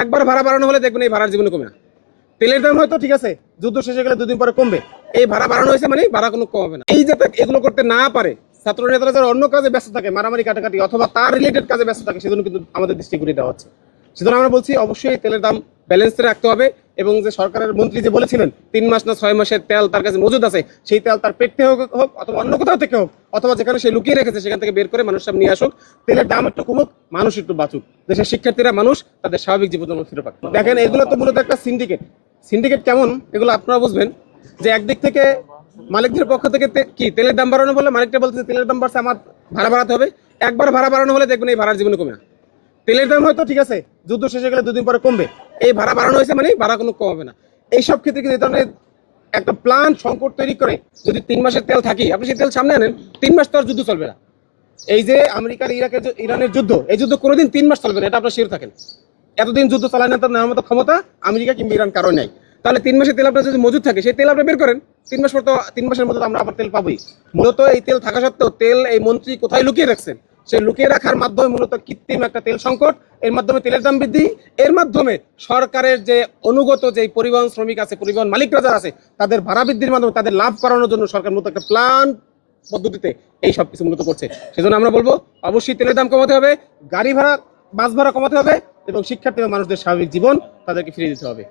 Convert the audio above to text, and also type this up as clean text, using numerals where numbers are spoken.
একবার ভাড়া বাড়ানো হলে দেখবেন এই ভাড়ার জীবনে কমে না। তেলের দাম হয়তো ঠিক আছে, যুদ্ধ শেষ হয়ে গেলে দুদিন পরে কমবে, এই ভাড়া বাড়ানো হয়েছে মানে ভাড়া কোনো কমবে না। এই যে এগুলো করতে না পারে, ছাত্র নেতারা যারা অন্য কাজে ব্যস্ত থাকে, মারামারি কাটাকাটি অথবা তার রিলেটেড কাজে ব্যস্ত থাকে, সেজন্য কিন্তু আমাদের দৃষ্টি ঘুরিয়ে দেওয়া হচ্ছে। সেজন্য আমরা বলছি অবশ্যই তেলের দাম ব্যালেন্সে রাখতে হবে, এবং যে সরকারের মন্ত্রী যে বলেছিলেন 3 মাস না 6 মাসের তেল তার কাছে মজুদ আছে, সেই তেল তার পেট থেকে হোক অথবা অন্য কোথাও থেকে হোক, অথবা যেখানে সে লুকিয়ে রেখেছে সেখান থেকে বের করে মানুষ সামনে নিয়ে আসুক, তেলের দাম একটু কমুক, মানুষ একটু বাঁচুক, দেশের শিক্ষার্থীরা মানুষ তাদের স্বাভাবিক জীবন ফিরে পাক। দেখেন এগুলো তো মূলত একটা সিন্ডিকেট। সিন্ডিকেট কেমন এগুলো আপনারা বুঝবেন, যে একদিক থেকে মালিকদের পক্ষ থেকে কি তেলের দাম বাড়ানো বলে মালিকটা বলতেছে তেলের দাম বাড়ছে, আমার ভাড়া বাড়াতে হবে। একবার ভাড়া বাড়ানো হলে দেখবেন এই ভাড়ার জীবনে কমে না। তেলের দাম হয়তো ঠিক আছে, যুদ্ধ শেষ হয়ে গেলে দুদিন পরে কমবে, এই ভাড়া বাড়ানো হয়েছে মানে ভাড়া কোনো কমবে না। এইসব ক্ষেত্রে কিন্তু এই ধরনের একটা প্ল্যান সংকট তৈরি করে যদি 3 মাসের তেল থাকি, আপনি সেই তেল সামনে আনেন, 3 মাস তো আর যুদ্ধ চলবে না। এই যে আমেরিকার ইরানের যুদ্ধ, এই যুদ্ধ কোনোদিন 3 মাস চলবে না, এটা আপনার শিওর থাকেন। এতদিন যুদ্ধ চালায় না, তার নেওয়ার মতো ক্ষমতা আমেরিকা কিংবা ইরান কারো নাই। তাহলে 3 মাসের তেল আপনার যদি মজুদ থাকে, সেই তেল আপনি বের করেন, 3 মাস পর তো 3 মাসের মধ্যে আমরা আবার তেল পাবোই। মূলত এই তেল থাকা সত্ত্বেও তেল এই মন্ত্রী কোথায় লুকিয়ে রাখছেন, সেই লুকিয়ে রাখার মাধ্যমে মূলত কৃত্রিম একটা তেল সংকট, এর মাধ্যমে তেলের দাম বৃদ্ধি, এর মাধ্যমে সরকারের যে অনুগত যে পরিবহন শ্রমিক আছে, পরিবহন মালিকরা যারা আছে, তাদের ভাড়া বৃদ্ধির মাধ্যমে তাদের লাভ করানোর জন্য সরকার মূলত একটা প্ল্যান পদ্ধতিতে এই সব কিছু মূলত করছে। সেজন্য আমরা বলবো অবশ্যই তেলের দাম কমাতে হবে, গাড়ি ভাড়া বাস ভাড়া কমাতে হবে, এবং শিক্ষার্থী এবং মানুষদের স্বাভাবিক জীবন তাদেরকে ফিরিয়ে দিতে হবে।